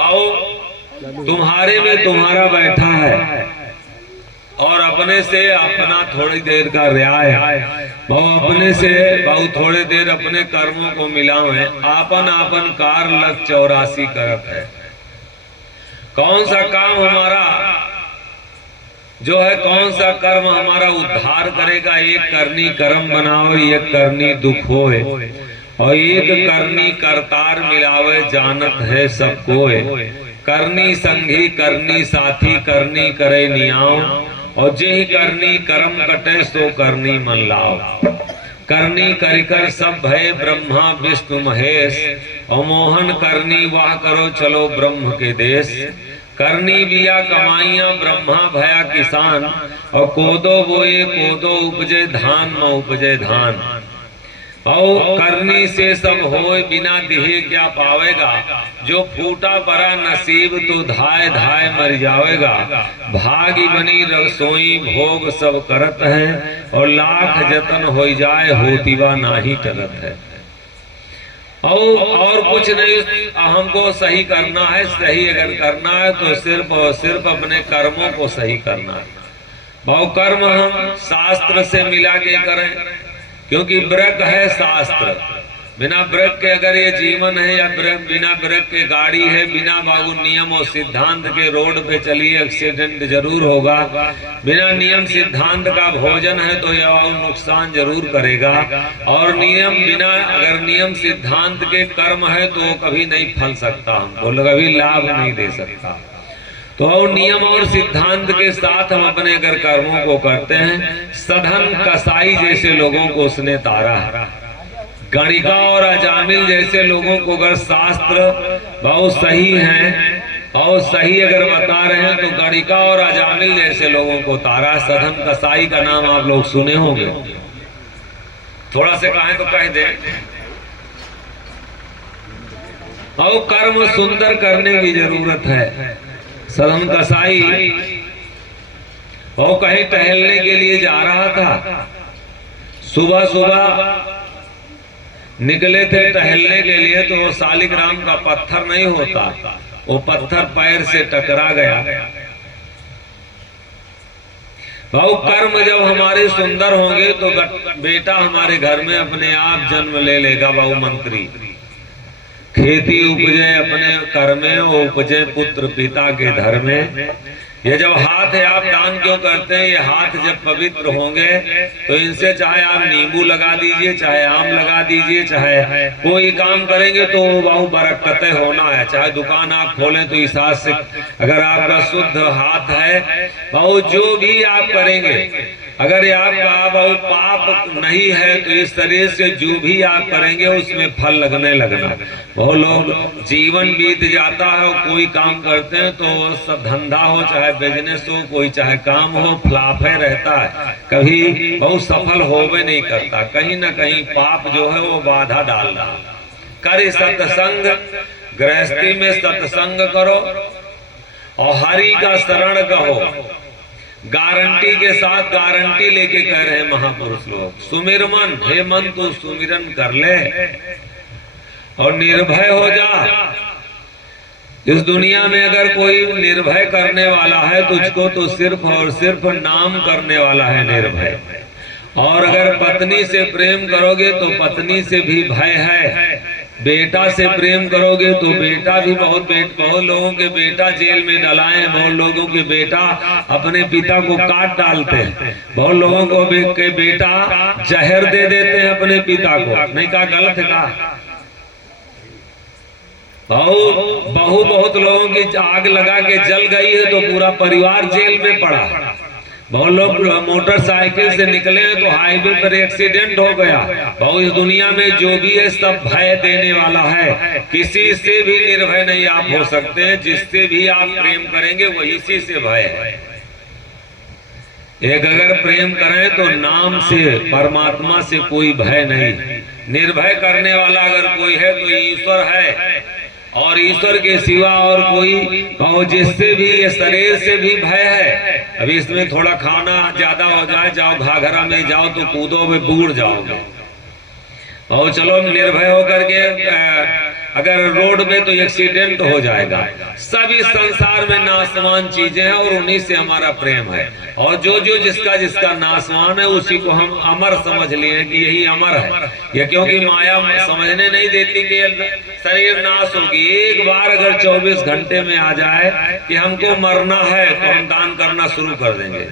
आओ तुम्हारे में तुम्हारा बैठा है और अपने से अपना थोड़ी देर का रियाय बहु अपने से बहु थोड़ी देर अपने कर्मों को मिलावे आपन आपन कार लग 84 करत है। कौन सा काम हमारा जो है, कौन सा कर्म हमारा उद्धार करेगा? एक करनी कर्म बनाओ, एक करनी दुख होए, और एक करनी करतार मिलावे जानत है सब कोय। करनी संगी करनी साथी करनी करे नियाओ, और जेहि करनी कर्म कटे सो करनी मन लाओ। करनी करिकर सब भय ब्रह्मा विष्णु महेश, और मोहन करनी वाह करो चलो ब्रह्म के देश। करनी बिया कमाइया ब्रह्मा भया किसान, और कोदो बोए कोदो उपजे धान में उपजे धान। और करनी से सब होए बिना दिहे क्या पावेगा? जो फूटा परा नसीब तो धाय धाय मर जावेगा। भागी बनी रसोई भोग सब करत है, और लाख जतन हो जाए होतीवा नाही टरत है। और कुछ नहीं, हमको सही करना है। सही अगर करना है तो सिर्फ और सिर्फ अपने कर्मों को सही करना है। बहु कर्म हम शास्त्र से मिला के करें, क्योंकि ब्रक है शास्त्र। बिना ब्रक के अगर ये जीवन है, या बिना ब्रक के गाड़ी है, बिना बाबू नियम और सिद्धांत के रोड पे चलिए एक्सीडेंट जरूर होगा। बिना नियम सिद्धांत का भोजन है तो यह नुकसान जरूर करेगा। और नियम बिना अगर नियम सिद्धांत के कर्म है तो कभी नहीं फल सकता, हमको कभी लाभ नहीं दे सकता। तो और नियम और सिद्धांत के साथ हम अपने अगर कर्मों को करते हैं, सधन कसाई जैसे लोगों को उसने तारा है। गणिका और अजामिल जैसे लोगों को अगर शास्त्र बहुत सही है और सही अगर बता रहे हैं, तो गणिका और अजामिल जैसे लोगों को तारा। सधन कसाई का नाम आप लोग सुने होंगे, थोड़ा से कहें तो कह दे। और कर्म सुंदर करने की जरूरत है। सधन कसाई और कहीं टहलने के लिए जा रहा था, सुबह सुबह निकले थे टहलने के लिए, तो वो शालिग्राम का पत्थर नहीं होता, वो पत्थर पैर से टकरा गया। भाव कर्म जब हमारे सुंदर होंगे तो बेटा हमारे घर में अपने आप जन्म ले लेगा। बहु मंत्री खेती उपजे अपने कर में, उपजे पुत्र पिता के धर में। ये जब हाथ है, आप दान क्यों करते हैं? ये हाथ जब पवित्र होंगे तो इनसे चाहे आप नींबू लगा दीजिए, चाहे आम लगा दीजिए, चाहे कोई काम करेंगे तो बहु बरकतें होना है। चाहे दुकान आप खोलें तो इस हाथ से अगर आपका शुद्ध हाथ है, बहु जो भी आप करेंगे, अगर आपका बहु पाप नहीं है तो इस शरीर से जो भी आप करेंगे उसमें फल लगने लगना। बहुत लोग जीवन बीत जाता है, कोई काम करते हैं तो सब धंधा हो चाहे बिजनेस हो, कोई चाहे काम हो, फ्लाफे रहता है, कभी बहुत सफल होवे नहीं करता। कहीं ना कहीं पाप जो है वो बाधा डाल रहा। करे सत्संग, गृहस्थी में सत्संग करो और हरि का शरण कहो। गारंटी के साथ गारंटी लेके कह रहे हैं महापुरुष लोग, सुमिर मन, हे मन तू सुमिरन कर ले और निर्भय हो जा। इस दुनिया में अगर कोई निर्भय करने वाला है तुझको, तो सिर्फ और सिर्फ नाम करने वाला है निर्भय। और अगर पत्नी से प्रेम करोगे तो पत्नी से भी भय है। बेटा से प्रेम करोगे तो बेटा भी बहुत लोगों के बेटा जेल में डलाए हैं, बहुत लोगों के बेटा अपने पिता को काट डालते हैं, बहुत लोगों को के बेटा जहर दे देते हैं अपने पिता को। नहीं कहा गलत है? कहा बहुत लोगों की आग लगा के जल गई है तो पूरा परिवार जेल में पड़ा। बहुत लोग मोटरसाइकिल से निकले हैं तो हाईवे पर एक्सीडेंट हो गया। बहुत इस दुनिया में जो भी है सब भय देने वाला है। किसी से भी निर्भय नहीं आप हो सकते हैं, जिससे भी आप प्रेम करेंगे वही से भय है। एक अगर प्रेम करें तो नाम से, परमात्मा से कोई भय नहीं। निर्भय करने वाला अगर कोई है तो ईश्वर है, और ईश्वर के सिवा और कोई, और जिससे भी ये शरीर से भी भय है। अभी इसमें थोड़ा खाना ज्यादा हो जाए, जाओ घाघरा में जाओ तो कूदो में बूढ़ जाओगे। और चलो निर्भय होकर के अगर रोड में तो एक्सीडेंट हो जाएगा। सब इस संसार में नाशवान चीजें हैं और उन्हीं से हमारा प्रेम है। और जो जो जिसका जिसका नाशवान है उसी को हम अमर समझ लिए कि यही अमर है। यह क्योंकि माया समझने नहीं देती कि शरीर नाश होगी। एक बार अगर 24 घंटे में आ जाए कि हमको मरना है तो हम दान करना शुरू कर देंगे।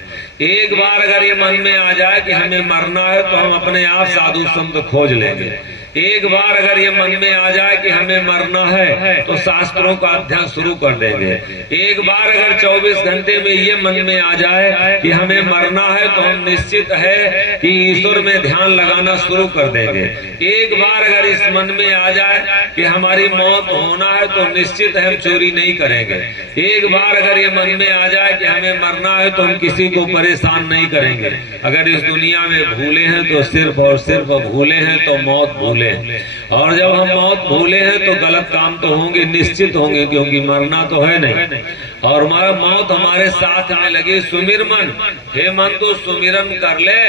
एक बार अगर ये मन में आ जाए कि हमें मरना है तो हम अपने आप साधु संत खोज लेंगे। एक बार अगर ये मन में आ जाए कि हमें मरना है तो शास्त्रों का अध्ययन शुरू कर देंगे। एक बार अगर 24 घंटे में ये मन में आ जाए कि हमें मरना है तो हम निश्चित है कि ईश्वर में ध्यान लगाना शुरू कर देंगे। एक बार अगर इस मन में आ जाए कि हमारी मौत होना है तो निश्चित है हम चोरी नहीं करेंगे। एक बार अगर ये मन में आ जाए कि हमें मरना है तो हम किसी को परेशान नहीं करेंगे। अगर इस दुनिया में भूले हैं तो सिर्फ और सिर्फ भूले हैं तो मौत भूले। और जब हम मौत भूले हैं तो गलत काम तो होंगे, निश्चित होंगे, क्योंकि मरना तो है नहीं। और हमारा मौत हमारे साथ में लगी। सुमिर मन, हे मन तो सुमिरन कर ले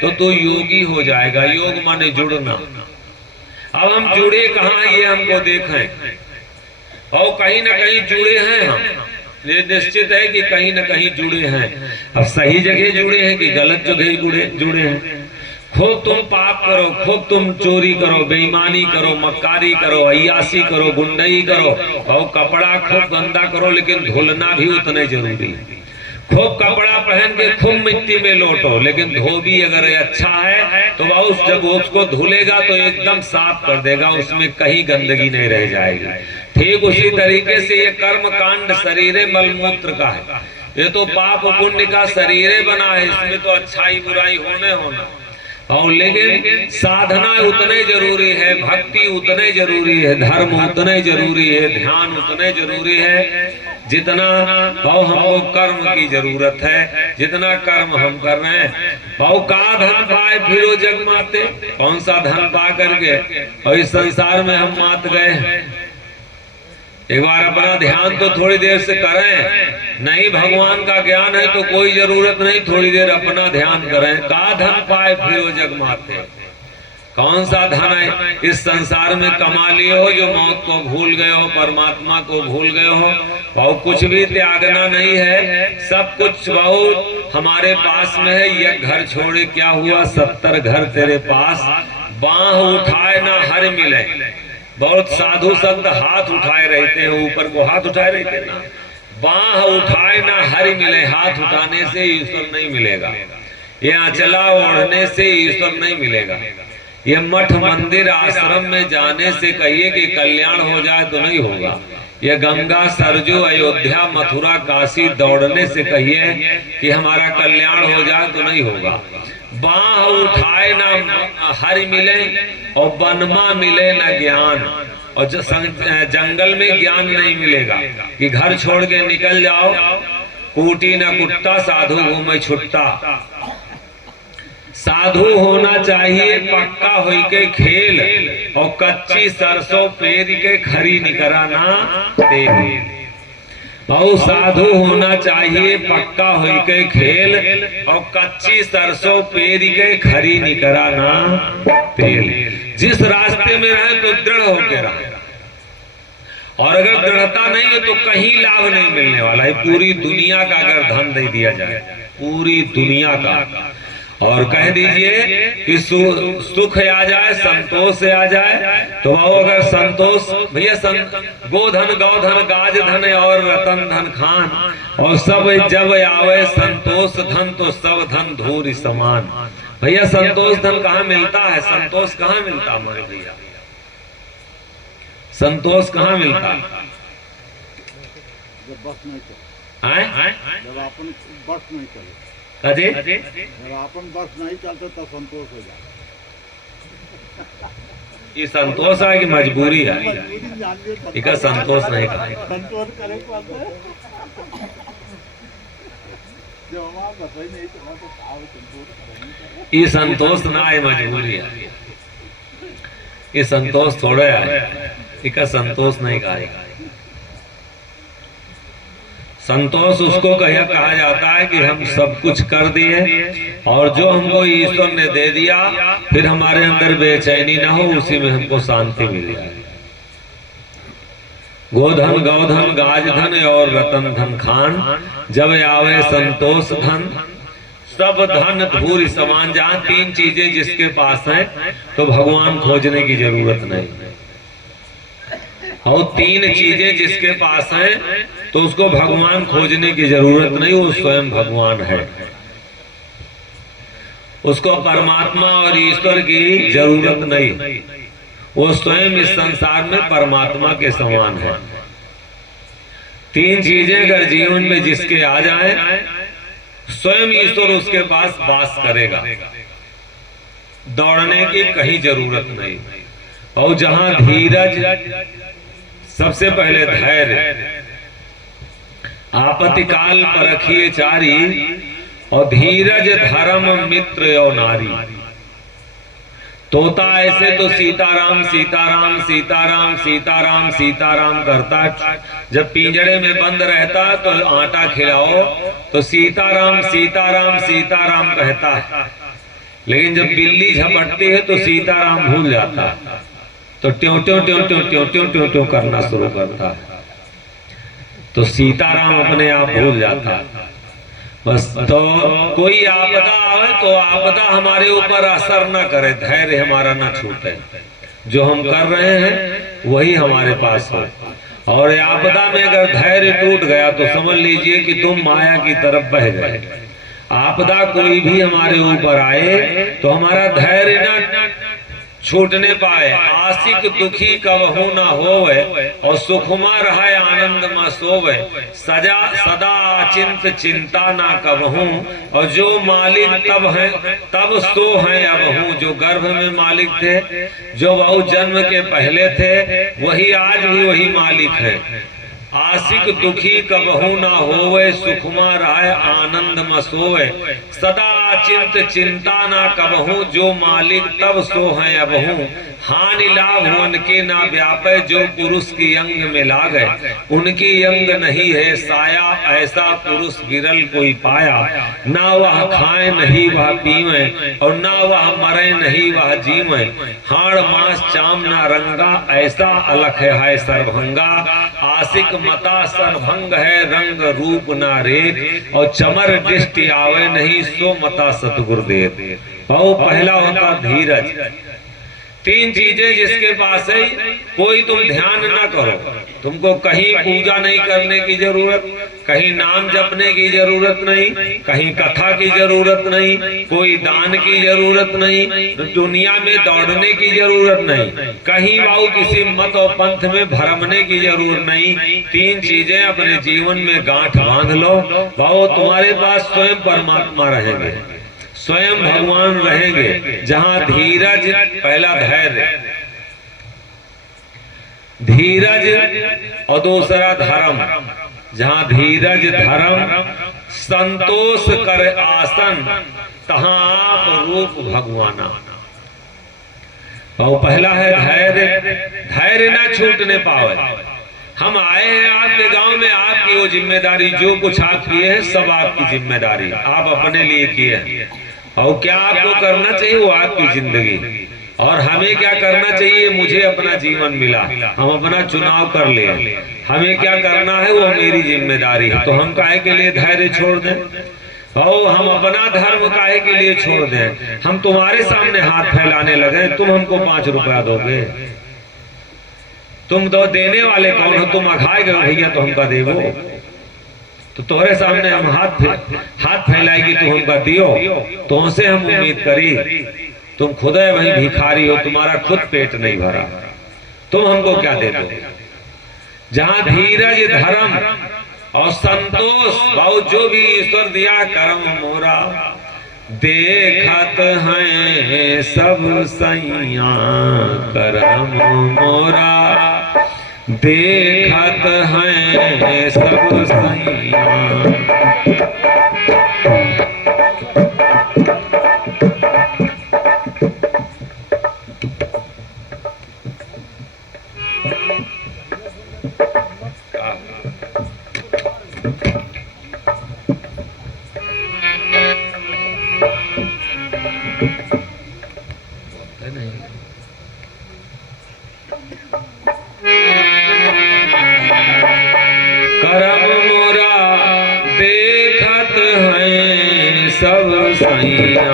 तो तू योगी हो जाएगा। योग माने जुड़ना। अब हम जुड़े कहाँ ये हमको देखें। और कहीं ना कहीं जुड़े हैं हम, ये निश्चित है कि कहीं ना कहीं जुड़े हैं। अब सही जगह जुड़े हैं कि गलत जगह जुड़े हैं। खूब तुम पाप करो, खूब तुम चोरी करो, बेईमानी करो, मक्कारी करो, अय्यासी करो, गुंडई करो, और कपड़ा खूब गंदा करो, लेकिन धुलना भी उतना जरूरी है। खूब कपड़ा पहन के खूब मिट्टी में लोटो, लेकिन धोबी अगर अच्छा है तो वह जब उसको धुलेगा तो एकदम साफ कर देगा, उसमें कहीं गंदगी नहीं रह जाएगी। ठीक उसी तरीके से ये कर्म कांड शरीर मलमूत्र का है। ये तो पाप पुण्य का शरीर बना है, इसमें तो अच्छाई बुराई होना। और लेकिन साधना उतने जरूरी है, भक्ति उतने जरूरी है, धर्म उतने जरूरी है, ध्यान उतने जरूरी है जितना हमको कर्म की जरूरत है। जितना कर्म हम कर रहे हैं। भाव का धन पाए फिरो जग माते, कौन सा धन पा करके और इस संसार में हम मात गए। एक बार अपना ध्यान तो थोड़ी देर से करें। नहीं भगवान का ज्ञान है तो कोई जरूरत नहीं, थोड़ी देर अपना ध्यान करें। का धन पाए फिरो जग माते, कौन सा धन है इस संसार में कमा लिए हो जो मौत को भूल गए हो, परमात्मा को भूल गए हो। बहुत कुछ भी त्यागना नहीं है, सब कुछ बहुत हमारे पास में है। ये घर छोड़े क्या हुआ, 70 घर तेरे पास, बाह उठाए ना हर मिले। बहुत साधु संत हाथ उठाए रहते हैं, ऊपर को हाथ उठाए रहते हैं ना, बाह उठाए ना हरि मिले। हाथ उठाने से ईश्वर नहीं मिलेगा, ये आंचला ओढ़ने से ईश्वर नहीं मिलेगा। ये मठ मंदिर आश्रम में जाने से कहिए कि कल्याण हो जाए तो नहीं होगा। ये गंगा सरजू अयोध्या मथुरा काशी दौड़ने से कहिए कि हमारा कल्याण हो जाए तो नहीं होगा। बाह उठाए ना हरि मिले और बनमा मिले ना ज्ञान। और जंगल में ज्ञान नहीं मिलेगा कि घर छोड़ के निकल जाओ, कूटी ना कुट्टा साधु घूमे छुट्टा। साधु होना चाहिए पक्का होई के खेल, और कच्ची सरसों पेर के खरी निकराना तेल। और साधु होना चाहिए पक्का होई के खेल, और कच्ची सरसों पेर के खरी निकराना तेल। जिस रास्ते में रहे तो दृढ़ होके रहे, और अगर दृढ़ता नहीं है तो कहीं लाभ नहीं मिलने वाला है। पूरी दुनिया का अगर धन दे दिया जाए, पूरी दुनिया का, और कह दीजिए कि सुख आ जाए, संतोष आ जाए, तो वो अगर संतोष भैया गोधन गौधन गाज धन और रतन धन खान, और सब जब आवे संतोष धन तो सब धन धूरी समान। भैया संतोष धन कहाँ मिलता है, संतोष कहाँ मिलता हमारे भैया, संतोष कहाँ मिलता है? जब बस नहीं चले, अरे जब अपन बस नहीं चलते तो संतोष हो जाए। ये संतोष है कि मजबूरी है? इसका संतोष नहीं का संतोष करे ये संतोष ना है, मजबूरी है। ये संतोष थोड़ा है, इसका संतोष नहीं कहा। संतोष उसको कहा जाता है कि हम सब कुछ कर दिए और जो हमको ईश्वर ने दे दिया, फिर हमारे अंदर बेचैनी ना हो, उसी में हमको शांति मिल जाए। गोधन गौधन गाज धन और रतन धन खान, जब आवे संतोष धन सब धन धूल समान। जहाँ तीन चीजें जिसके पास हैं तो भगवान खोजने की जरूरत नहीं, और तीन चीजें जिसके पास हैं तो उसको भगवान खोजने की जरूरत नहीं, वो स्वयं भगवान है। उसको परमात्मा और ईश्वर की जरूरत नहीं, वो स्वयं इस संसार में परमात्मा के समान है। तीन चीजें अगर जीवन में जिसके आ जाए, स्वयं ईश्वर उसके पास वास करेगा, दौड़ने की कहीं जरूरत नहीं। और जहां धीरज, सबसे पहले धैर्य, आपत्ति काल परखिए चारी, और धीरज धर्म मित्र और नारी। तोता ऐसे तो सीताराम सीताराम सीताराम सीताराम सीताराम करता, जब पिंजड़े में बंद रहता तो आटा खिलाओ तो सीताराम सीताराम सीताराम कहता है, लेकिन जब बिल्ली झपटती है तो सीताराम भूल जाता है, तो ट्यों ट्यों ट्यों ट्यों ट्यों ट्यों ट्यों ट्यों करना शुरू करता है, तो सीताराम अपने आप भूल जाता है। बस तो कोई आपदा आवे तो आपदा हमारे ऊपर असर न करे, धैर्य हमारा न छूटे, जो हम कर रहे हैं वही हमारे पास हो। और आपदा में अगर धैर्य टूट गया तो समझ लीजिए कि तुम माया की तरफ बह गए। आपदा कोई भी हमारे ऊपर आए तो हमारा धैर्य न छूटने पाए। आशिक दुखी कबहू न होवे, और सुखमा रहे आनंद में सोवे, सजा सदा चिंत चिंता ना कबहू, और जो मालिक तब है तब सो है अब हूँ। जो गर्भ में मालिक थे, जो बहुत जन्म के पहले थे, वही आज भी वही मालिक है। आशिक दुखी कबहू ना होवे, सुखमा रहे आनंद में सोवे, सदा चिंत चिंता ना कबहू, जो मालिक तब सो है अब हूँ। हानि लाभ उनके ना व्यापे, जो पुरुष की अंग में लागे, उनकी अंग नहीं है साया, ऐसा पुरुष विरल कोई पाया। ना वह खाए नहीं वह पीवे, और ना वह मरे नहीं वह जीवे, हाड़ मास चाम ना रंगा, ऐसा अलख है सर्वभंगा। आशिक मता सर्वभंग है, रंग रूप ना रेख, और चमर दृष्टि आवे नहीं, सो मता सतगुरुदेव। और पहला होता धीरज। तीन चीजें जिसके पास है, कोई तुम ध्यान न करो, तुमको कहीं पूजा नहीं करने की जरूरत, कहीं नाम जपने की जरूरत नहीं, कहीं कथा की जरूरत नहीं, कोई दान की जरूरत नहीं, दुनिया में दौड़ने की जरूरत नहीं, कहीं बाऊ किसी मत और पंथ में भरमने की जरूरत नहीं। तीन चीजें अपने जीवन में गांठ बांध लो, बाऊ तुम्हारे पास स्वयं परमात्मा रहेंगे, स्वयं भगवान रहेंगे। जहां धीरज, पहला धैर्य, धीरज और दूसरा धर्म। जहां धीरज धर्म संतोष कर आसन, तहां आप रूप भगवाना। और पहला है धैर्य, धैर्य ना छूटने पावे। हम आए हैं आपके गांव में, आपकी वो जिम्मेदारी, जो कुछ आप किए हैं सब आपकी जिम्मेदारी, आप अपने लिए किए हैं। और क्या आपको करना चाहिए वो आपकी जिंदगी, और हमें क्या करना चाहिए, मुझे अपना जीवन मिला, हम अपना चुनाव कर ले, हमें क्या करना है वो मेरी जिम्मेदारी है। तो हम काहे के लिए धैर्य छोड़ दें, और हम अपना धर्म काहे के लिए छोड़ दें। हम तुम्हारे सामने हाथ फैलाने लगे, तुम हमको 5 रुपया दोगे, तुम दो देने वाले कौन हो, तुम अघाए गए भैया तो हमका देवो, तो तुम्हारे सामने हम हाथ फैलाएगी तो हमका दियो, तुमसे हम उम्मीद करी, तुम खुद है वही भिखारी हो, तुम्हारा खुद पेट नहीं भरा, तुम हमको क्या दे दो। जहां धीरज धर्म और संतोष, बहुत जो भी ईश्वर दिया कर्म मोरा, देखत हैं सब सैया कर्म मोरा, देखत हैं सब सैया। करम मोरा देखत हैं सब सैया।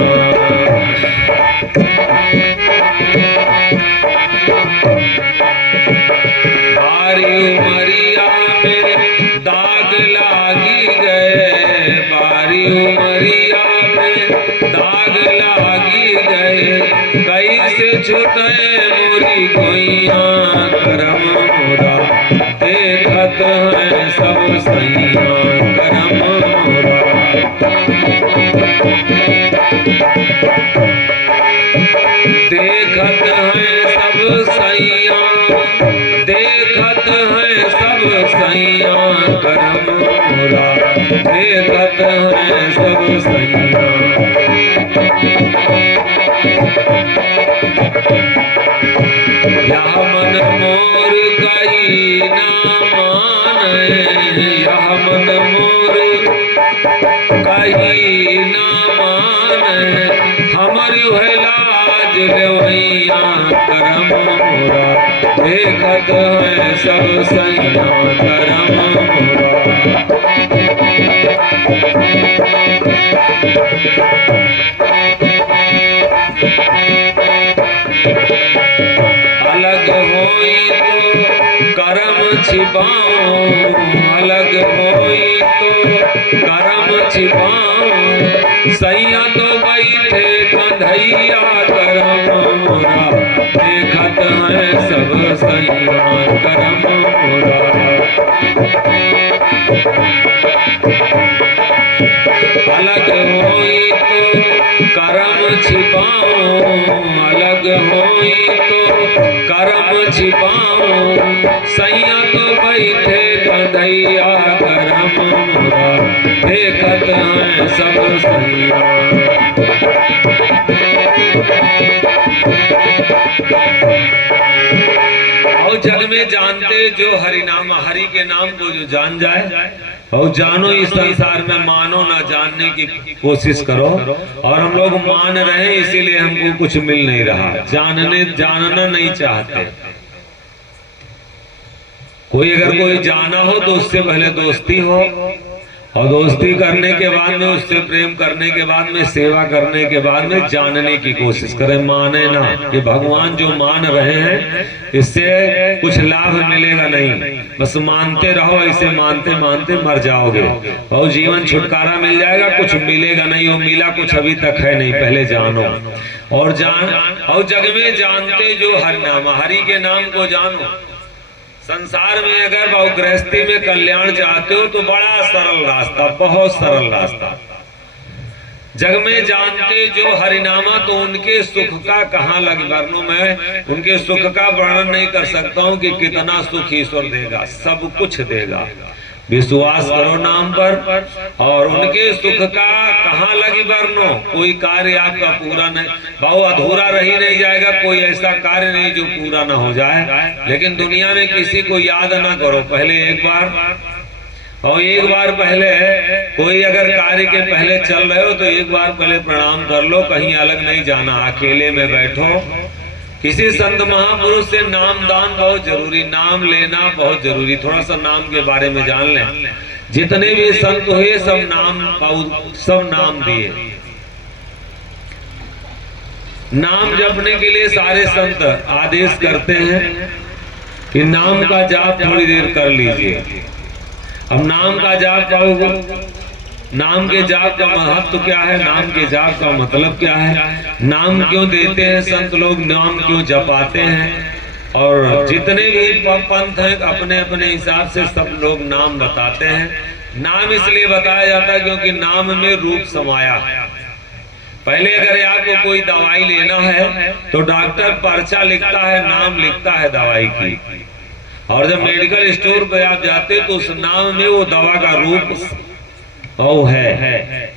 बारी उमरिया में दाग लागी गए, बारी उमरिया में दाग लागी गए, कैसे छूटे मोरी गोइया। करम मोरा देखत हैं सब सैया, करम मोरा। देखत हैं सब सैया, देखत हैं सब सैया, करम मोरा देखत हैं सब सैया। यह मन मोर कही ना माने, यह मन मोर कही ना माने, हमारी है लाज लेवैया। करम मोरा देखत हैं सब सैया, करम मोरा। अलग होई तो करम छिपाऊं, अलग होई तो करम छिपाऊं, सैया तो बैठे कंधैया। करम मोरा देखत हैं सब सैया, करम मोरा। अलग होई तो करम छिपाऊं, अलग होई तो करम छिपाऊं, सैया तो बैठे कंधैया। करम मोरा देखत हैं सब सैया। और जग में जानते जो हरि नाम, हरि के नाम को जो जान जाए, और जानो इस संसार में, मानो ना जानने की कोशिश करो। और हम लोग मान रहे हैं इसीलिए हमको कुछ मिल नहीं रहा, जानना नहीं चाहते। कोई अगर कोई जाना हो तो उससे पहले दोस्ती हो, और दोस्ती करने के बाद में, उससे प्रेम करने के बाद में, सेवा करने के बाद में जानने की कोशिश करें। माने ना कि भगवान जो मान रहे हैं इससे कुछ लाभ मिलेगा नहीं, बस मानते रहो। ऐसे मानते मानते मर जाओगे और जीवन छुटकारा मिल जाएगा, कुछ मिलेगा नहीं। वो मिला कुछ अभी तक है नहीं, पहले जानो और जग में जानते जो हरि नाम, हरि के नाम को जानो। संसार में अगर बहु गृहस्थी में कल्याण चाहते हो तो बड़ा सरल रास्ता, बहुत सरल रास्ता। जग में जानते जो हरिनामा, तो उनके सुख का कहाँ लग वर्णों में, उनके सुख का वर्णन नहीं कर सकता हूँ कि कितना सुख ईश्वर देगा, सब कुछ देगा। विश्वास करो नाम पर, और उनके सुख का कहाँ लगी वर्णो। कोई कार्य आपका पूरा नहीं, बहु अधूरा रही नहीं जाएगा। कोई ऐसा कार्य नहीं जो पूरा ना हो जाए। लेकिन दुनिया में किसी को याद ना करो, पहले एक बार, और एक बार पहले कोई अगर कार्य के पहले चल रहे हो तो एक बार पहले प्रणाम कर लो। कहीं अलग नहीं जाना, अकेले में बैठो। किसी संत महापुरुष से नाम दान बहुत जरूरी, नाम लेना बहुत जरूरी। थोड़ा सा नाम के बारे में जान लें। जितने भी संत हुए सब नाम दिए। नाम जपने के लिए सारे संत आदेश करते हैं कि नाम का जाप थोड़ी देर कर लीजिए। अब नाम का जाप करोगे, नाम के जाप का महत्व क्या है, नाम के जाप का मतलब क्या है, नाम क्यों देते हैं संत लोग, नाम क्यों जपाते हैं। और जितने भी पंथ हैं अपने अपने हिसाब से सब लोग नाम बताते हैं। नाम इसलिए बताया जाता है क्योंकि नाम में रूप समाया है। पहले अगर आपको कोई दवाई लेना है तो डॉक्टर पर्चा लिखता है, नाम लिखता है दवाई की, और जब मेडिकल स्टोर पे आप जाते तो उस नाम में वो दवा का रूप है।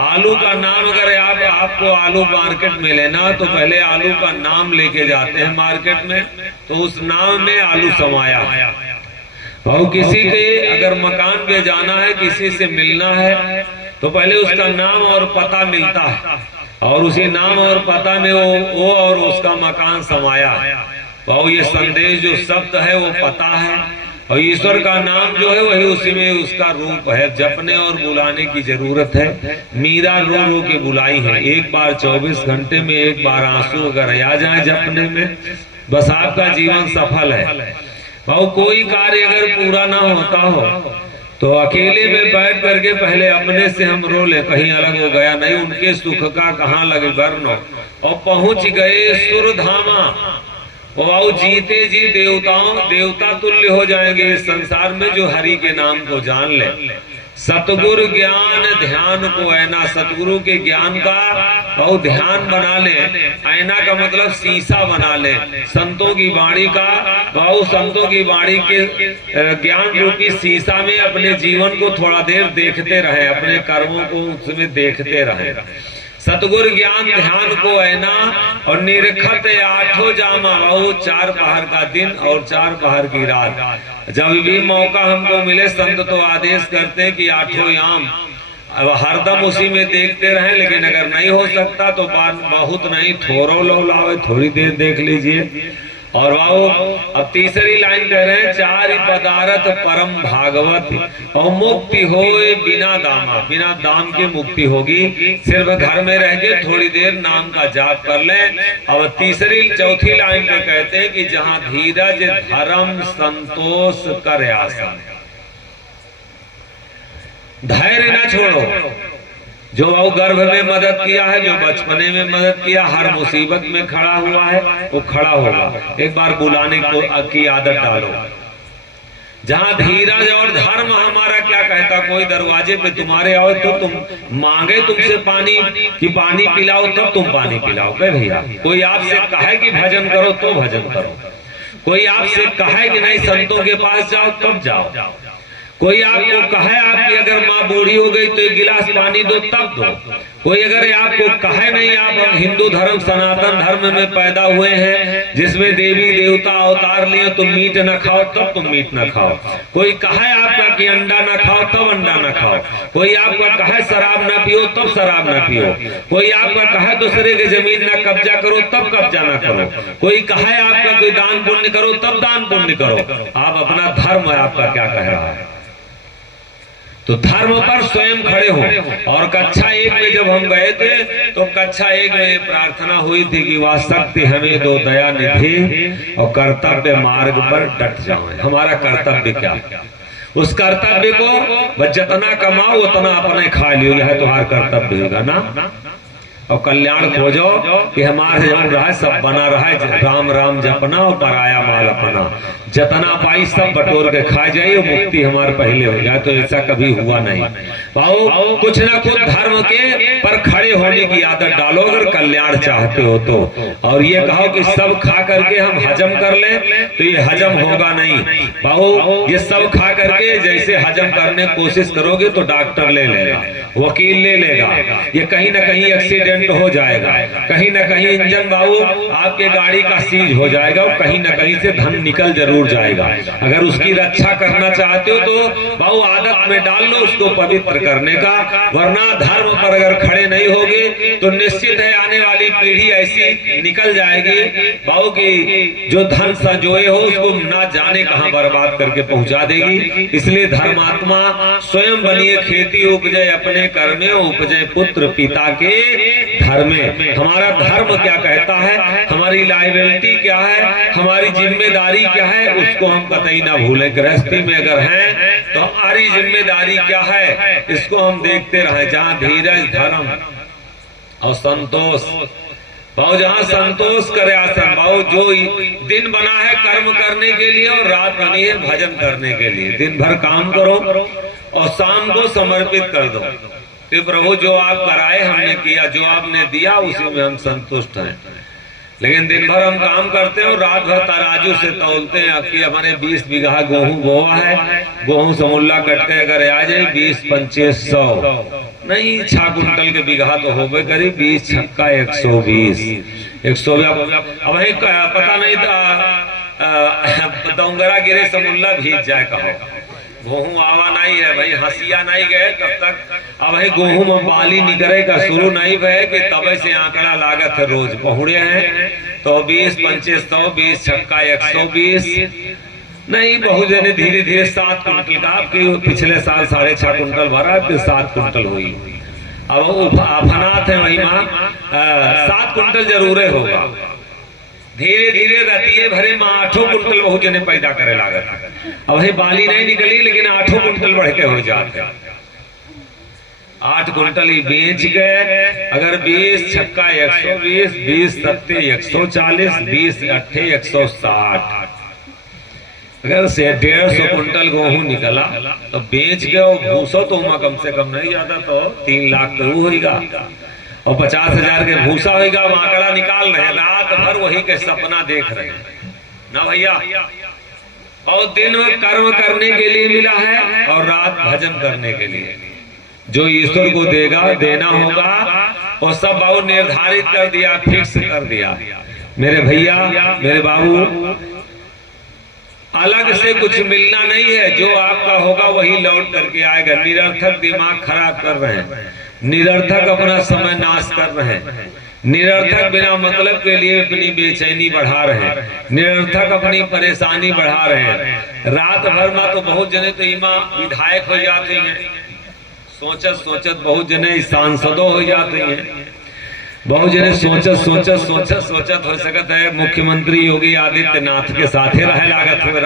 आलू का नाम अगर आपको आलू मार्केट में लेना तो पहले आलू का नाम लेके जाते हैं मार्केट में, तो उस नाम में आलू समाया। और किसी के अगर मकान पे जाना है, किसी से मिलना है, तो पहले उसका नाम और पता मिलता है, और उसी नाम और पता में वो और उसका मकान समाया। और ये संदेश जो शब्द है वो पता है, और ईश्वर का नाम जो है वही उसी में उसका रूप है। जपने और बुलाने की जरूरत है। मीरा रो रो के बुलाई है, एक बार 24 घंटे में एक बार आंसू अगर आ जाए जपने में, बस आपका जीवन सफल है। भाव कोई कार्य अगर पूरा ना होता हो तो अकेले में बैठ करके पहले अपने से हम रो ले, कहीं अलग हो गया नहीं, उनके सुख का कहाँ लगे वर्ण। और पहुंच गए सुरधामा, वो जीते जी देवता तुल्य हो जाएंगे इस संसार में जो हरि के नाम को जान ले। सतगुरु ज्ञान ध्यान को ऐना, सतगुरु के ज्ञान का और ध्यान बना ले। ऐना का मतलब शीशा बना ले। संतों की वाणी का बहु संतों की वाणी के ज्ञान रूपी शीशा में अपने जीवन को थोड़ा देर देखते रहे, अपने कर्मों को उसमें देखते रहे। सतगुरु ज्ञान ध्यान को ऐना और निरखत आठों जामा, वो 4 पहर का दिन और 4 पहर की रात। जब भी मौका हमको मिले संत तो आदेश करते हैं कि 8 याम अब हरदम उसी में देखते रहें। लेकिन अगर नहीं हो सकता तो बात बहुत नहीं, थोड़ो लो लाओ, थोड़ी देर देख लीजिए। और वाओ अब तीसरी लाइन कह रहे हैं, 4 पदार्थ परम भागवत और मुक्ति होए बिना दामा, बिना दाम के मुक्ति होगी। सिर्फ घर में रह के थोड़ी देर नाम का जाप कर लें। अब चौथी लाइन में कहते हैं कि जहां धीरज धर्म संतोष कर आसन, धैर्य न छोड़ो। जो वो गर्भ में मदद किया है, जो बचपने में मदद किया, हर मुसीबत में खड़ा हुआ है वो खड़ा होगा। एक बार बुलाने की आदत डालो। जहां धीरज और धर्म, हमारा क्या कहता, कोई दरवाजे पे तुम्हारे आओ तो तुम मांगे तुमसे पानी कि पानी पिलाओ, तब तुम पानी पिलाओ क्या भैया। कोई आपसे कहे कि भजन करो तो भजन करो। कोई आपसे कहे कि नहीं संतों के पास जाओ तब जाओ। कोई आपको कहे आपकी अगर माँ बूढ़ी हो गई तो 1 गिलास पानी दो तब दो। कोई अगर आपको कहे नहीं आप हिंदू धर्म सनातन धर्म में पैदा हुए हैं जिसमें देवी देवता अवतार लिए, तुम मीट न खाओ तब तुम मीट न खाओ। कोई कहे आपका कि अंडा न खाओ तब अंडा न खाओ। कोई आपका कहे शराब न पियो तब शराब न पियो। कोई आपका कहे दूसरे की जमीन न कब्जा करो तब कब्जा न करो। कोई कहे आपका कोई दान पुण्य करो तब दान पुण्य करो। आप अपना धर्म आपका क्या कह रहा है, तो धर्म पर स्वयं खड़े हो। और कक्षा 1 में जब हम गए थे तो कक्षा 1 में प्रार्थना हुई थी कि वह शक्ति हमें दो दया निधि और कर्तव्य मार्ग पर डट जाए। हमारा कर्तव्य क्या, उस कर्तव्य को जितना कमाओ उतना अपने खा लियो, यह तुम्हारा कर्तव्य होगा ना। और कल्याण खोजो कि हमारे जब रहा सब बना रहा है, राम राम जपना और पराया माल अपना, जतना पाई सब बटोर के खा जाइए, मुक्ति हमारे पहले हो जाए। तो ऐसा कभी हुआ नहीं। पाओ कुछ ना कुछ धर्म के पर खड़े होने की आदत डालो अगर कल्याण चाहते हो तो। और ये कहो कि सब खा करके हम हजम कर ले तो ये हजम होगा नहीं। पाओ ये सब खा करके जैसे हजम करने की कोशिश करोगे तो डॉक्टर ले लेगा, वकील ले लेगा, ये कहीं ना कहीं एक्सीडेंट हो जाएगा, कहीं ना कहीं इंजन बाबू आपके गाड़ी का सीज हो जाएगा और कहीं ना कहीं से धन निकल जरूर जाएगा। अगर उसकी रक्षा करना चाहते हो तो बाबू आदत में डाल लो उसको पवित्र करने का, वरना धर्म पर अगर खड़े नहीं होगे तो निश्चित है आने वाली पीढ़ी ऐसी निकल जाएगी बाबू की जो धन संजोए हो उसको ना जाने कहां बर्बाद करके पहुंचा देगी। इसलिए धर्मात्मा स्वयं बनिए, खेती उपजे अपने कर्मे उपजे पुत्र पिता के धर्मे। हमारा धर्म क्या कहता है, हमारी लायबिलिटी क्या है, हमारी जिम्मेदारी क्या है, उसको हम कतई ना भूलें। गृहस्थी में अगर हैं तो हमारी जिम्मेदारी क्या है इसको हम देखते रहे। जहां धीरज धर्म और संतोष, भाव जहां संतोष करे आसन, भाव जो दिन बना है कर्म करने के लिए और रात बनी है भजन करने के लिए, दिन भर काम करो और शाम को समर्पित कर दो कि प्रभु जो आप कराए हमने किया, जो आपने दिया उसी में हम संतुष्ट हैं। लेकिन दिन भर हम काम करते हैं और रात भर तराजू से तौलते हैं कि हमारे 20 बीघा गेहूं बोआ है, गेहूं समूला कट के अगर आ जाए 20-25-100 नहीं 6 कुंटल के बीघा तो हो गए करीब 20 छक्का 120 अब पता नहीं दौंगरा गिरे समूला भीज जाए कहो। गेहूं आवा नहीं है भाई, हंसिया नहीं गए तब तक। अब है गेहूं में बाली निकले का शुरू नहीं भय कि तबे से आंकड़ा लागत है रोज पहुड़े हैं तो 20-25-100 20 छक्का 120 नहीं, बहुत जने धीरे धीरे 7 कुंटल का, आपकी पिछले साल 6.5 कुंटल भरा, फिर 7 कुंटल हुई। अब आफनात है वही माँ 7 कुंटल जरूर होगा। धीरे धीरे रतिये भरे माँ 8 कुंटल बहुत जने पैदा करे लागत। अब वही बाली नहीं निकली, लेकिन 8 कुंटल बढ़ के हो जाते। 8 कुंटल ही बेच गए। अगर 20 छक्का 120, 20 सत्ते 140, 20 अट्ठे 160, अगर से 150 कुंटल गेहूं निकला तो बेच के और भूसो तो कम से कम नहीं ज्यादा तो 3 लाख तो होगा, और 50,000 के भूसा होगा। आंकड़ा निकाल रहे, रात भर वही के सपना देख रहे ना भैया। और दिन में कर्म करने के लिए मिला है और रात भजन करने के लिए। जो ईश्वर को देगा, देना होगा, और सब बाबू निर्धारित कर दिया, फिक्स कर दिया। मेरे भैया, मेरे बाबू, अलग से कुछ मिलना नहीं है। जो आपका होगा वही लौट करके आएगा। निरर्थक दिमाग खराब कर रहे हैं, निरर्थक अपना समय नाश कर रहे हैं, निरर्थक बिना मतलब के लिए अपनी बेचैनी बढ़ा रहे हैं, निरर्थक अपनी परेशानी बढ़ा रहे हैं। रात भर में तो बहुत जने तो इमा विधायक हो जाते हैं, सोचत सोचत बहुत जने सांसदों हो जाते हैं, बहुत जने सोचत हो सकत है मुख्यमंत्री योगी आदित्यनाथ के साथ रहे लागत हुए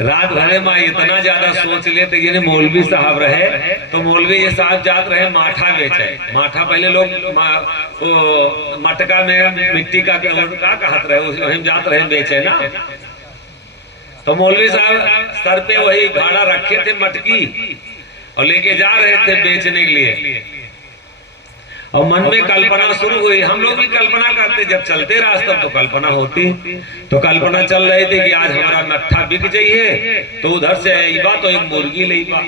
रात भरे में इतना ज्यादा सोच ले। तो ये मौलवी साहब रहे तो मौलवी ये साहब जात रहे माठा बेचे। माठा पहले लोग मटका में मिट्टी का कहत रहे, वही जात रहे बेचे ना। तो मौलवी साहब सर पे वही घाड़ा रखे थे मटकी और लेके जा रहे थे बेचने के लिए। और मन में कल्पना शुरू हुई। हम लोग भी कल्पना करते, जब चलते रास्ते तो कल्पना होती। तो कल्पना चल रही थी कि आज हमारा मट्ठा बिक जाइए, तो उधर से आईबा तो एक मुर्गी लेबा।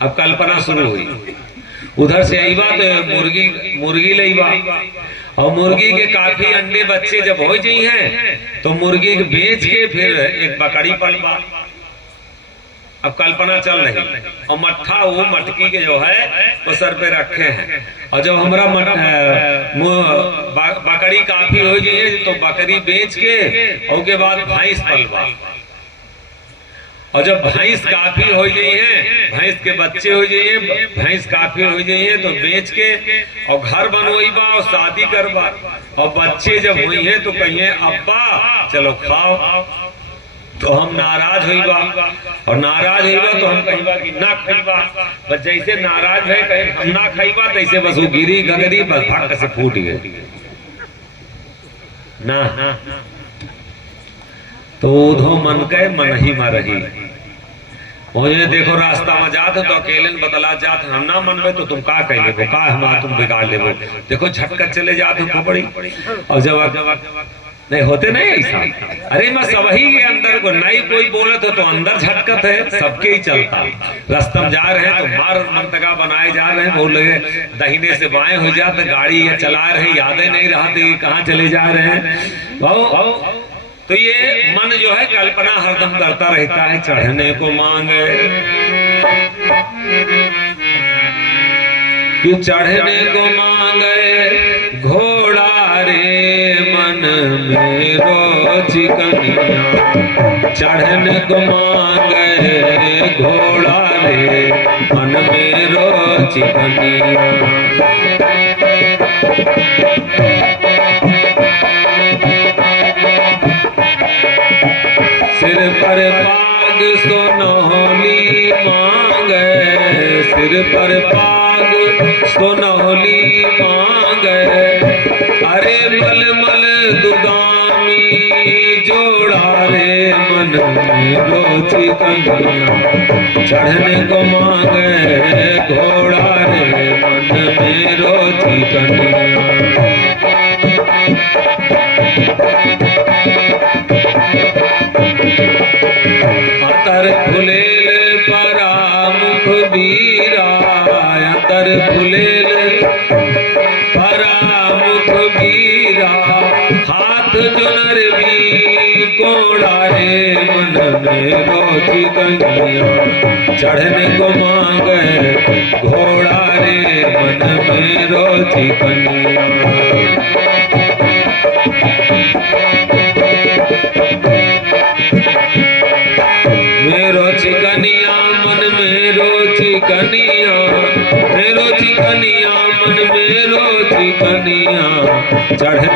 अब कल्पना शुरू हुई, उधर से आईबा तो मुर्गी लेबा, और मुर्गी के काफी अंडे बच्चे जब हो जाई हैं तो मुर्गी बेच के फिर एक बकरी पलवा। अब कल्पना चल रही, और मट्ठा वो मटकी के जो है वो सर पे रखे हैं। और जब हमारा बकरी काफी हो जाए तो बकरी बेच के और के बाद भैंस पलवा। और जब भैंस काफी हो गई है, भैंस के बच्चे हो जाइए, भैंस काफी हो जाइए तो बेच के और घर बनवाईबा और शादी करवा। और बच्चे जब हुई हैं तो कहिए अब्बा चलो खाओ, तो हम नाराज होइबा, और नाराज होइबा तो हम कहिबा कि ना खाइबा। बस जैसे नाराज है कहे हम ना खाइबा, तैसे बस वो गिरी गगरी बस भाग से फूट गए ना। तो उधो मन के मन ही में रही। मुझे देखो रास्ता में जात तो अकेले बतला जात, हम ना मन में तो तुम का कह लेबो, का हमारा तुम बिगाड़ लेबो। देखो झटका चले जाते खोपड़ी, और जब नहीं होते नहीं ऐसा। अरे मैं सब ही के अंदर को नहीं कोई बोले तो अंदर झटकत है, सबके ही चलता। रास्ता में जा रहे हैं तो मार मंतका बनाए जा रहे हैं, बोल रहे दाहिने से बाएं हो जाते, गाड़ी ये चला रहे, यादें नहीं रहती कहाँ चले जा रहे हैं। तो ये मन जो है कल्पना हरदम करता रहता है, चढ़ने को मांगे कि चढ़ने को मांगे घोड़ा रे मन में चिकनिया। चढ़ने को मांगे घोड़ा रे मन में चिकनिया। सिर पर पाग सोनहोली मांगे, सिर पर पाग सोनहोली मांगे। अरे मलमल दुगामी जोड़ा रे मन में चिकनिया। चढ़ने को मांगे घोड़ा रे मन में चिकनिया। अतर फुलेल परामुख बीरा, अतर फुलेल परामुख बीरा। हाथ जुनर भी कोड़ा रे मन में चिकनिया। चढ़ने को मांगे घोड़ा रे मन में चिकनिया।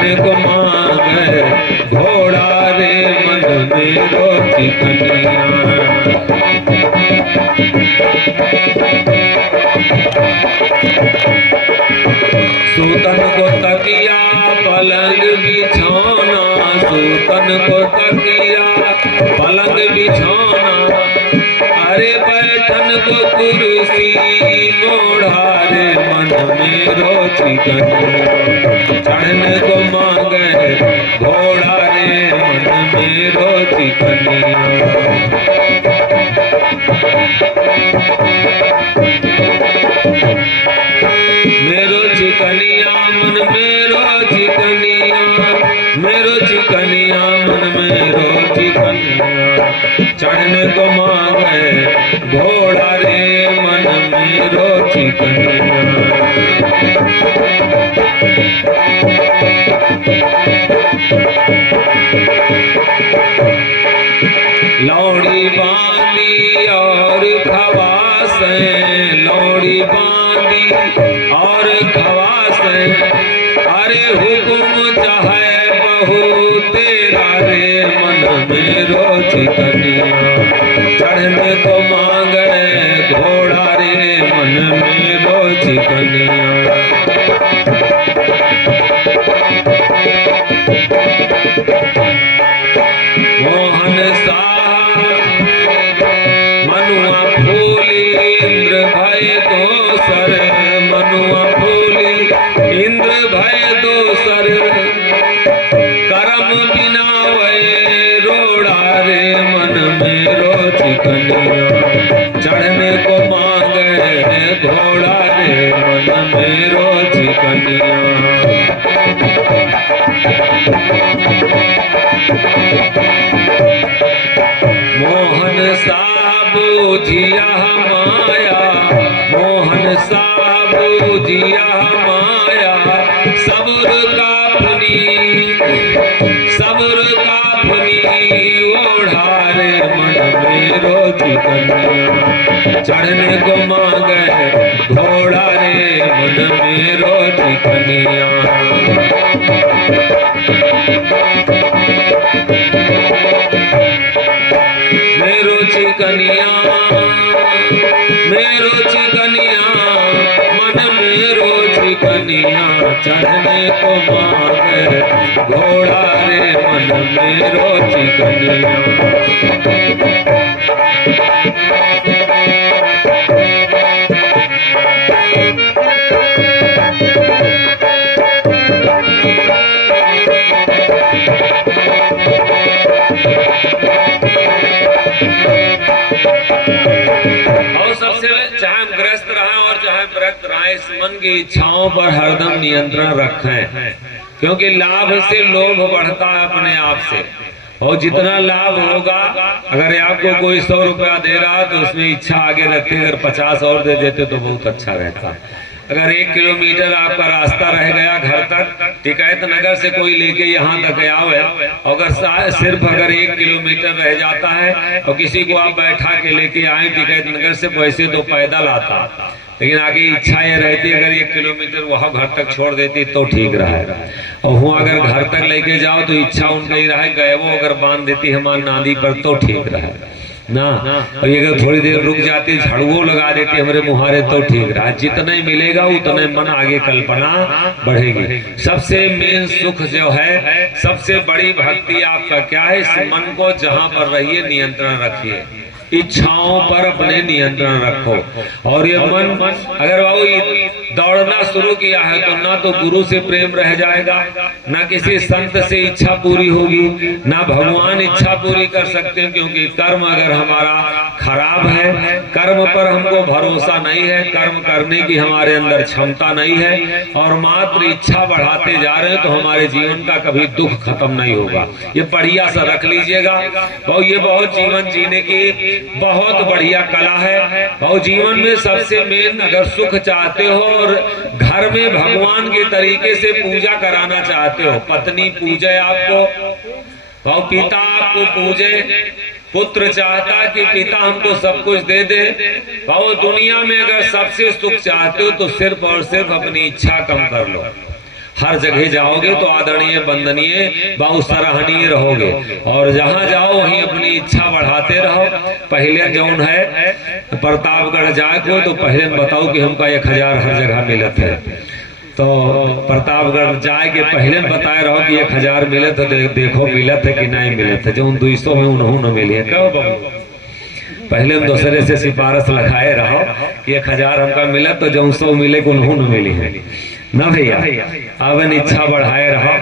चढ़ने को मांगे घोड़ा रे मन मेरो चिकनिया। सूतन को तकिया पलंग बिछौना, सूतन को तकिया पलंग बिछौना, अरे बैठन को कुर्सी मोढ़ा रे मन मेरो चिकनिया। चढ़ने को मांगे घोड़ा रे मन मेरो चिकनिया। मेरो चिकनिया मन मेरो चिकनिया, मेरो चिकनिया मन मेरो चिकनिया। चढ़ने को मांगे घोड़ा रे मन मेरो चिकनिया। लौड़ी बांधी और खवासे, लौड़ी बांधी और खवासे, अरे हुकुम चाहे बहू तेरा रे मन मेरो चिकनिया। चढ़ने को मांगे घोड़ा रे मन मेरो चिकनिया। मोहन साह मनुआ फूली इंद्र भय दोसर, मनुआ फूली इंद्र भय दोसर, करम बिना वै रोड़ा रे मन मेरो चिकनिया। चढ़ने को मांगे घोड़ा रे मन मेरो चिकनिया। मोहन साबू जिया माया, मोहन साबू जिया माया, सब्र का फनी, सब्र का फनी ओढ़ा रे मन मेरो चिकनिया। चढ़ने को मांगे घोड़ा रे मन मेरो चिकनिया। मेरो चिकनिया, मेरो चिकनिया मन मेरो चिकनिया। चढ़ने को मांगे घोड़ा रे मन मेरो चिकनिया। चाहे हम ग्रस्त रहें और चाहे व्रत रहें, इस मन की इच्छाओं पर हरदम नियंत्रण रखें, क्योंकि लाभ से लोभ बढ़ता है अपने आप से। और जितना लाभ होगा, अगर आपको कोई 100 रुपया दे रहा तो उसमें इच्छा आगे रखते, अगर 50 और दे देते तो बहुत अच्छा रहता। अगर 1 किलोमीटर आपका रास्ता रह गया घर तक, टिकैत नगर से कोई लेके यहाँ तक आया है, अगर सिर्फ अगर 1 किलोमीटर रह जाता है और किसी को आप बैठा के लेके आए टिकैत नगर से, वैसे तो पैदल आता, लेकिन आगे इच्छा ये रहती अगर 1 किलोमीटर वहाँ घर तक छोड़ देती तो ठीक रहा। और वहाँ अगर घर तक लेके जाओ तो इच्छा उनका ही रहा, गए वो अगर बांध देती हमारी नादी पर तो ठीक रहा ना। और ये अगर थोड़ी देर रुक जाती, झाड़ुओं लगा देती हमारे मुहारे तो ठीक रहा। जितना ही मिलेगा उतना मन आगे कल्पना बढ़ेगी। सबसे मेन सुख जो है, सबसे बड़ी भक्ति आपका क्या है, इस मन को जहाँ पर रहिए नियंत्रण रखिए, इच्छाओं पर अपने नियंत्रण रखो। और ये मन अगर वो दौड़ना शुरू किया है तो ना तो गुरु से प्रेम रह जाएगा, ना किसी संत से इच्छा पूरी होगी, ना भगवान इच्छा पूरी कर सकते हैं, क्योंकि कर्म अगर हमारा खराब है, कर्म पर हमको भरोसा नहीं है, कर्म करने की हमारे अंदर क्षमता नहीं है और मात्र इच्छा बढ़ाते जा रहे हैं, तो हमारे जीवन का कभी दुख खत्म नहीं होगा। ये बढ़िया सा रख लीजिएगा। और ये बहुत जीवन जीने की बहुत बढ़िया कला है। और जीवन में सबसे मेन अगर सुख चाहते हो और घर में भगवान के तरीके से पूजा कराना चाहते हो, पत्नी पूजे आपको और पिता आपको पूजे, पुत्र चाहता कि पिता हमको सब कुछ दे दे। और दुनिया में अगर सबसे सुख चाहते हो तो सिर्फ और सिर्फ अपनी इच्छा कम कर लो। हर जगह जाओगे तो आदरणीय वंदनीय बहुत सराहनीय रहोगे, और जहाँ जाओ वहीं अपनी इच्छा बढ़ाते रहो। पहले जौन है प्रतापगढ़ जाए को तो पहले बताओ कि हमका 1000 हर जगह मिलत है, तो प्रतापगढ़ जाए के पहले बताए रहो कि 1000 मिले तो देखो मिलत है कि नहीं मिलत है। जो 200 में उन्हों न मिले कहो बाबू, पहले हम दूसरे से सिफारिश लगाए रहो कि 1000 हमका मिलत तो जो 100 मिले को उन्हों न मिली है ना भैया। अब इच्छा बढ़ाए रहो।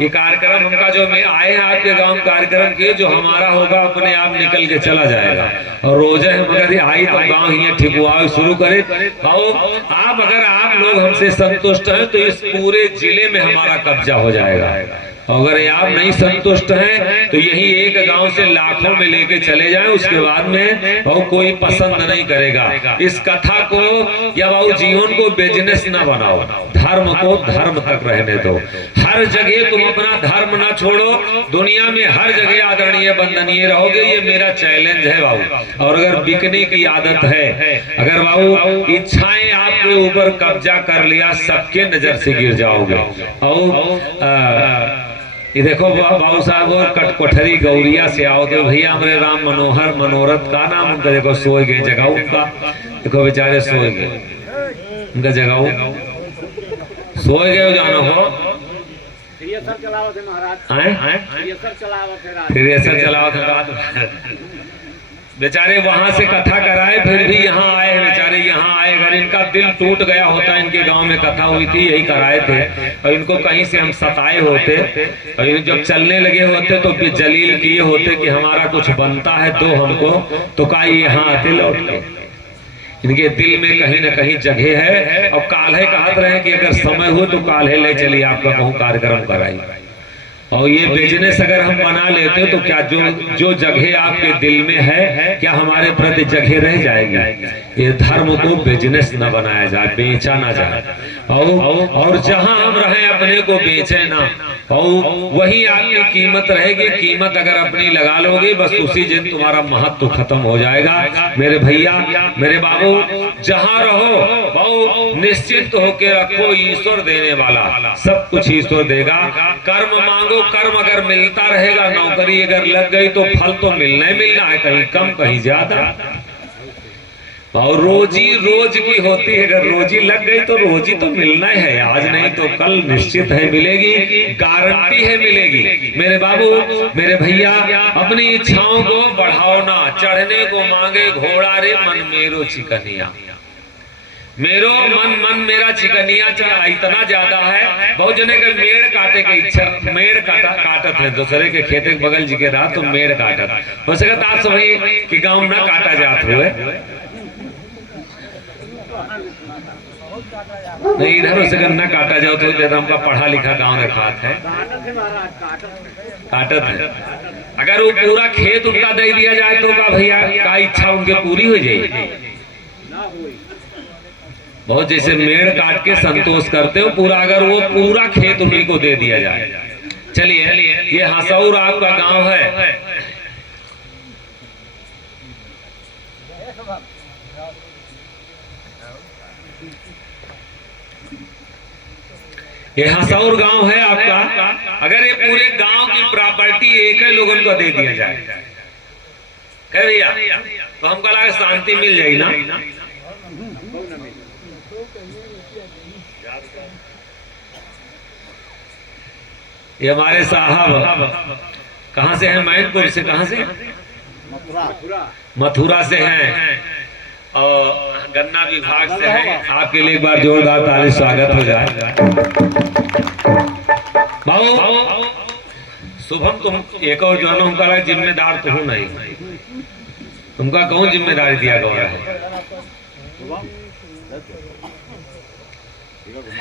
ये कार्यक्रम हमका जो में आए हैं आपके गांव कार्यक्रम के, जो हमारा होगा अपने आप निकल के चला जाएगा, और रोजे हम अगर आई तो गांव ही ठीक हुआ शुरू करे। आप अगर आप लोग हमसे संतुष्ट हैं तो इस पूरे जिले में हमारा कब्जा हो जाएगा। अगर आप नहीं संतुष्ट हैं तो यही एक गांव से लाखों में लेके चले जाएं, उसके बाद में और कोई पसंद नहीं करेगा। इस कथा को या वो जीवन को बिजनेस ना बनाओ, धर्म को धर्म तक रहने दो। हर जगह तुम अपना धर्म ना छोड़ो, दुनिया में हर जगह आदरणीय वंदनीय रहोगे, ये मेरा चैलेंज है बाबू। और अगर बिकने की आदत है, अगर बाबू इच्छाएं आपके ऊपर कब्जा कर लिया, सबके नजर से गिर जाओगे। और ये देखो बाबू साहब और कटकोठरी गौरिया से आओ तो भैया हमारे राम मनोहर मनोरथ का नाम उनका देखो सोए गए जगह उनका, देखो बेचारे सोए गए उनका जगह सोए गए जाना हो फिर चलाओ बेचारे वहां से कथा कराए फिर भी यहाँ आए बेचारे। यहाँ आए अगर इनका दिल टूट गया होता, इनके गांव में कथा हुई थी यही कराए थे, और इनको कहीं से हम सताए होते और ये जब चलने लगे होते तो जलील किए होते कि हमारा कुछ बनता है तो हमको, तो का यहाँ आते लौट के। इनके दिल में कहीं ना कहीं जगह है। और काल्हे कहते रहे कि अगर समय हो तो काल्हे ले चलिए आपका कहूँ कार्यक्रम कराई। और ये बिजनेस अगर हम बना लेते तो क्या जो जगह आपके दिल में है क्या हमारे प्रति जगह रह जाएगी। ये धर्म को बिजनेस न बनाया जाए, बेचा ना जाए। और जहां हम रहे अपने को बेचे ना, और वही आपकी कीमत रहेगी। कीमत अगर अपनी लगा लोगे बस उसी दिन तुम्हारा महत्व खत्म हो जाएगा। मेरे भैया मेरे बाबू, जहां रहो बहु निश्चित होके रखो, ईश्वर देने वाला सब कुछ ईश्वर देगा। कर्म मांगो, कर्म अगर मिलता रहेगा, नौकरी अगर लग गई तो फल तो मिलना ही मिलना है, कहीं कम कहीं ज्यादा। और रोजी रोज की होती है, अगर रोजी लग गई तो रोजी तो मिलना है, आज नहीं तो कल निश्चित है मिलेगी, गारंटी है मिलेगी। मेरे बाबू मेरे भैया, अपनी इच्छाओं को बढ़ाओ ना, चढ़ने को मांगे घोड़ा रे मन मेरो चिकनिया। मेरो मन मेरा चिकनिया इतना ज्यादा है, बहुत जने के मेड़ काटे के इच्छा, मेड़ काटत है दूसरे के खेत के बगल जी के रहा तो मेड़ काटत हो सकता आप सभी कि गाँव ना काटा जात हुए नहीं, इधर उसे न काटा जाओ तो इधर हमका पढ़ा लिखा गांव में खात है, काटत है। अगर वो पूरा खेत उनका दे दिया जाए तो का भैया का इच्छा उनके पूरी हो जाएगी। बहुत जैसे मेड़ काट के संतोष करते हो पूरा, अगर वो पूरा खेत उन्हीं को दे दिया जाए। चलिए ये हसौर आपका गांव है, ये हसौर गांव है आपका। अगर ये पूरे गांव की प्रॉपर्टी एक ही लोगों को दे दिया जाए कह भैया तो हमको लगा शांति मिल जाएगी ना। ये हमारे साहब कहाँ से हैं? मैनपुर से। कहाँ से? मथुरा से हैं और गन्ना विभाग से हैं। आपके लिए एक बार जोरदार ताली स्वागत हो जाए। बाबू शुभम तुम एक और जो है उनका जिम्मेदार तो हूँ नहीं, तुमका कौन जिम्मेदारी दिया गया है?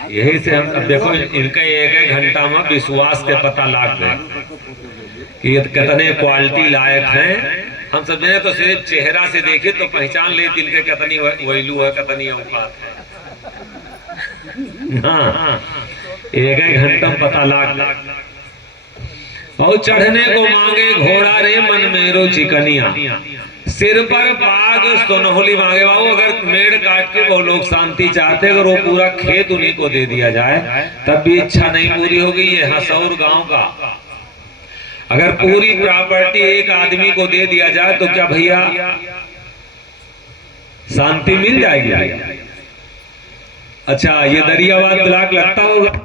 यही से हम अब देखो इनका एक घंटा में विश्वास के पता लाग गए कि ये कितने क्वालिटी लायक हैं। हम सब जने तो सिर्फ चेहरा से देखे तो पहचान ले दिल के कितनी वैल्यू है, कितनी औकात है। हाँ, एक घंटा में पता लाग। और चढ़ने को मांगे घोड़ा रे मन मेरो चिकनिया, सिर पर बाग सोनहोली मांगे बाबू, अगर मेड़ काट के वो लोग शांति चाहते, अगर वो पूरा खेत उन्हीं को दे दिया जाए तब भी इच्छा नहीं पूरी होगी। ये हसौर गांव का अगर पूरी प्रॉपर्टी एक आदमी को दे दिया जाए तो क्या भैया शांति मिल जाएगी? अच्छा, ये दरियाबाद ब्लॉक लगता होगा।